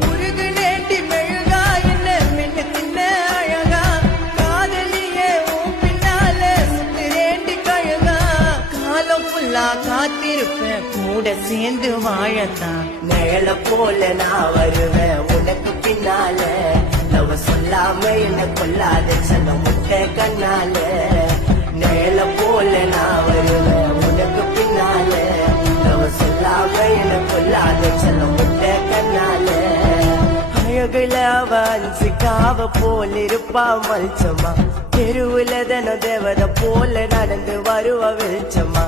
முருகனேண்டி மெழுகா என்ன மின்னு தின்ன அழகா காதலியே உன் பின்னால சுத்துறேண்டி கழுகா காலம் ஃபுல்லா காத்திருப்பேன் கூட சேர்ந்து வாழத்தான் நிழல போல நான் வருவேன் உனக்கு பின்னால லவ் சொல்லாம என்ன கொல்லாத செல்ல முட்டை கண்ணால நிழல போல நான் வருவேன் உனக்கு பின்னால லவ் சொல்லாம என்ன கொல்லாத செல்ல முட்டை கண்ணால அழகுல அவன்சி காவ போல இருப்பா மல்ச்சம்மா தெருவுல தன தேவத போல நடந்து வருவ வெளிச்சம்மா